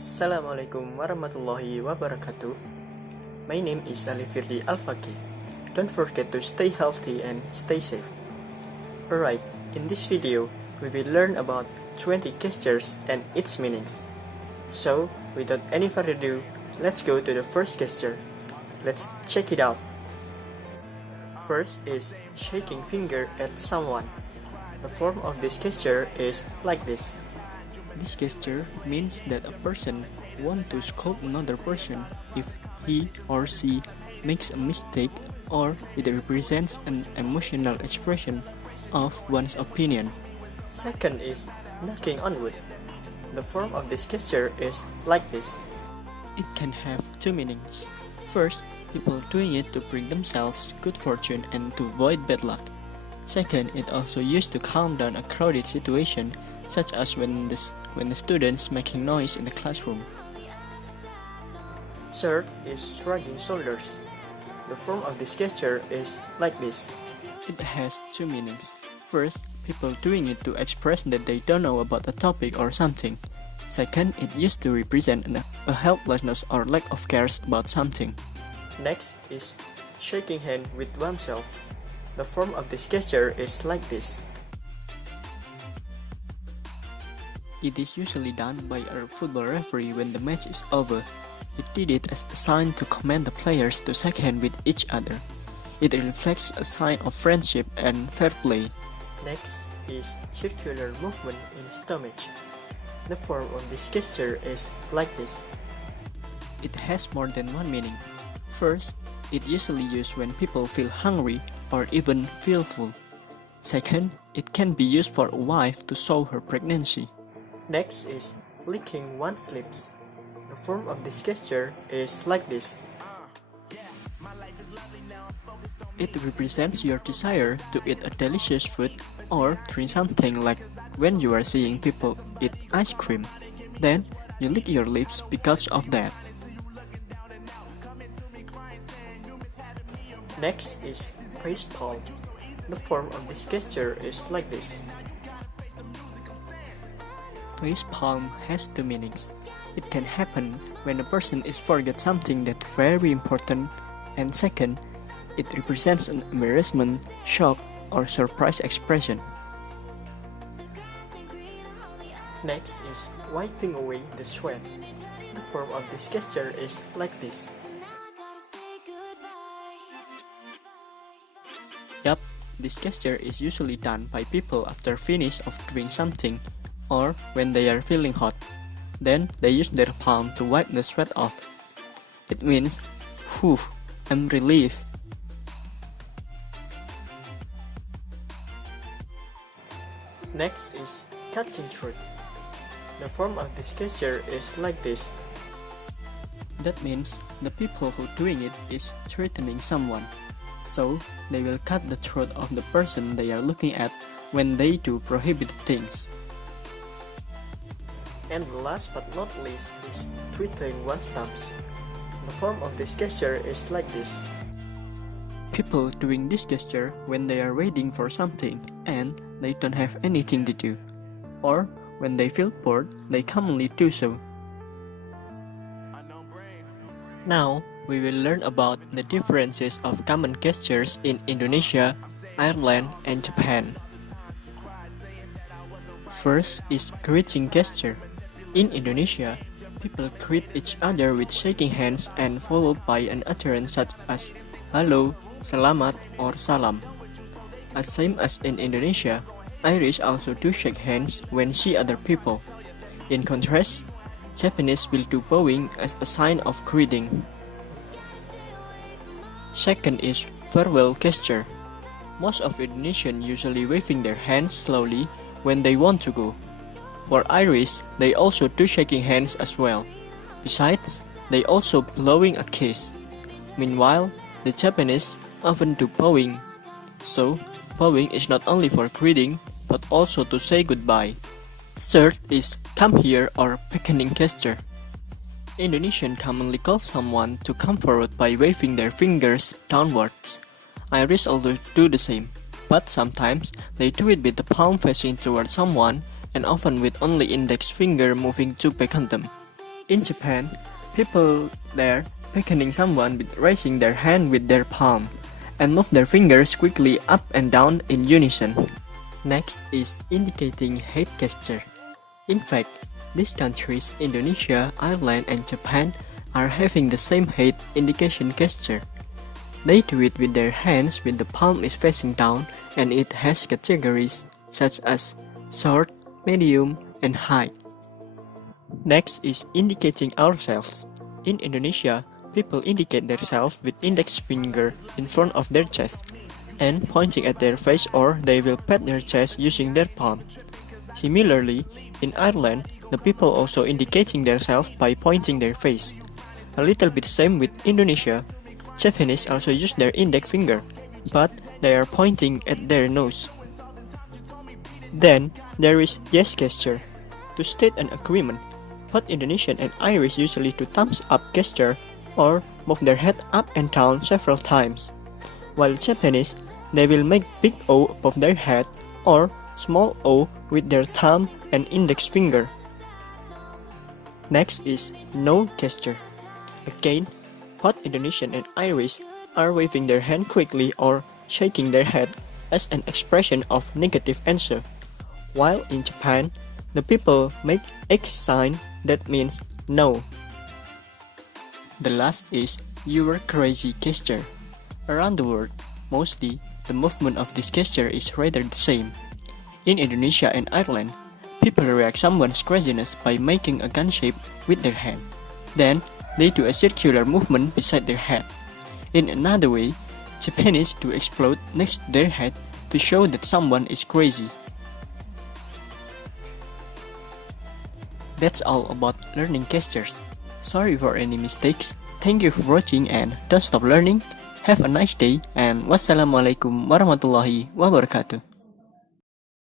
Assalamualaikum warahmatullahi wabarakatuh. My name is Alifirdi Al-Faqih. Don't forget to stay healthy and stay safe. Alright, in this video, we will learn about 20 gestures and its meanings. So, without any further ado, let's go to the first gesture. Let's check it out. First is shaking finger at someone. The form of this gesture is like this. This gesture means that a person wants to scold another person if he or she makes a mistake, or it represents an emotional expression of one's opinion. Second is knocking on wood. The form of this gesture is like this. It can have two meanings. First, people doing it to bring themselves good fortune and to avoid bad luck. Second, it also used to calm down a crowded situation, such as when the students making noise in the classroom. Third is shrugging shoulders. The form of this gesture is like this. It has two meanings. First, people doing it to express that they don't know about a topic or something. Second, it used to represent a helplessness or lack of cares about something. Next is shaking hand with oneself. The form of this gesture is like this. It is usually done by a football referee when the match is over. It did it as a sign to command the players to shake hands with each other. It reflects a sign of friendship and fair play. Next is circular movement in stomach. The form of this gesture is like this. It has more than one meaning. First, it usually used when people feel hungry or even feel full. Second, it can be used for a wife to show her pregnancy. Next is licking one's lips. The form of this gesture is like this. It represents your desire to eat a delicious food or drink something, like when you are seeing people eat ice cream. Then you lick your lips because of that. Next is face palm. The form of this gesture is like this. Face palm has two meanings. It can happen when a person is forget something that's very important, and second, it represents an embarrassment, shock, or surprise expression. Next is wiping away the sweat. The form of this gesture is like this. Yup, this gesture is usually done by people after finish of doing something, or when they are feeling hot. Then they use their palm to wipe the sweat off. It means, whew, I'm relieved. Next is cutting throat. The form of this gesture is like this. That means the people who doing it is threatening someone. So they will cut the throat of the person they are looking at when they do prohibited things. And last but not least is twiddling one's thumbs. The form of this gesture is like this. People doing this gesture when they are waiting for something and they don't have anything to do, or when they feel bored, they commonly do so. Now, we will learn about the differences of common gestures in Indonesia, Ireland, and Japan. First is greeting gesture. In Indonesia, people greet each other with shaking hands and followed by an utterance such as halo, selamat, or salam. As same as in Indonesia, Irish also do shake hands when see other people. In contrast, Japanese will do bowing as a sign of greeting. Second is farewell gesture. Most of Indonesians usually waving their hands slowly when they want to go. For Irish, they also do shaking hands as well. Besides, they also blowing a kiss. Meanwhile, the Japanese often do bowing. So, bowing is not only for greeting, but also to say goodbye. Third is come here or beckoning gesture. Indonesian commonly call someone to come forward by waving their fingers downwards. Irish also do the same, but sometimes they do it with the palm facing towards someone and often with only index finger moving to beckon them. In Japan, people there beckoning someone with raising their hand with their palm and move their fingers quickly up and down in unison. Next is indicating head gesture. In fact, these countries, Indonesia, Ireland, and Japan, are having the same head indication gesture. They do it with their hands when the palm is facing down, and it has categories such as short, medium, and high. Next is indicating ourselves. In Indonesia, people indicate themselves with index finger in front of their chest and pointing at their face, or they will pat their chest using their palm. Similarly, in Ireland, the people also indicating themselves by pointing their face. A little bit same with Indonesia. Japanese also use their index finger, but they are pointing at their nose. Then there is yes gesture. To state an agreement, both Indonesian and Irish usually do thumbs up gesture or move their head up and down several times. While Japanese, they will make big O above their head or small O with their thumb and index finger. Next is no gesture. Again, both Indonesian and Irish are waving their hand quickly or shaking their head as an expression of negative answer. While in Japan, the people make X sign that means no. The last is you were crazy gesture. Around the world, mostly the movement of this gesture is rather the same. In Indonesia and Ireland, people react someone's craziness by making a gun shape with their hand. Then, they do a circular movement beside their head. In another way, Japanese do explode next to their head to show that someone is crazy. That's all about learning gestures. Sorry for any mistakes. Thank you for watching and don't stop learning. Have a nice day and wassalamualaikum warahmatullahi wabarakatuh.